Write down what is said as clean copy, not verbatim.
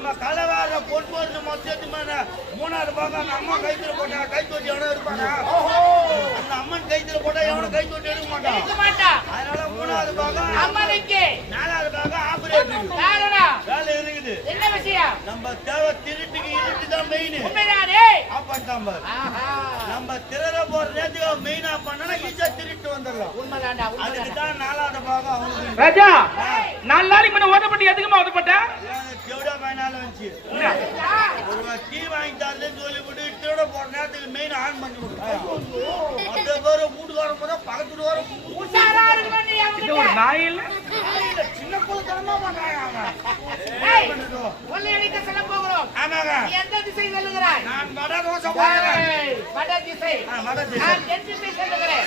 நம்ம கலவார பொன்பொருள் மொத்தத்துமான 3வது பாகம் அம்மா கைத்துல போட்டா கை தொட்டி எவனும் இருப்பானா? அந்த அம்மன் கைத்துல போட்டா எவனும் கை தொட்டி எடுக்க மாட்டான். அதனால 3வது பாகம் அம்மனுக்கு, 4வது பாகம் ஆபரேஷன் வேலை இருக்குது. என்ன விஷயம்? நம்ம தேவை திருட்டுக்கு இருட்டுதான் மெயின். ஆப்பான் தான் நம்ம திரற போற நேரத்துக்கு மெயினா பண்ணா ஈஸியா திருட்டு வந்துடலாம். அதுக்கு தான் 4வது பாகம் அவனுக்கு. ராஜா 4 நாளைக்கு முன்ன ஓட்டப்பட்டு எதுக்குமா ஓட்டப்பட்ட? செவடா பயனால வந்துச்சு. ஒரு டீ வாங்கி தரலன்னு சொல்லி விட்டு திருட போற நேரத்துக்கு மெயின் ஆன் பண்ணி விடுறோம். மற்ற பேர் வீட்டுக்காரன் போதா பக்கத்துல வர ஒரு நாய் இல்ல சின்ன குழந்தைமா பண்றாங்க. ஆமாங்க. எந்த திசை செல்லுகிறாய்? நான் வட தோசை போகிறேன். வட திசை. வட திசை. நான் தென் திசை செல்லுகிறேன்.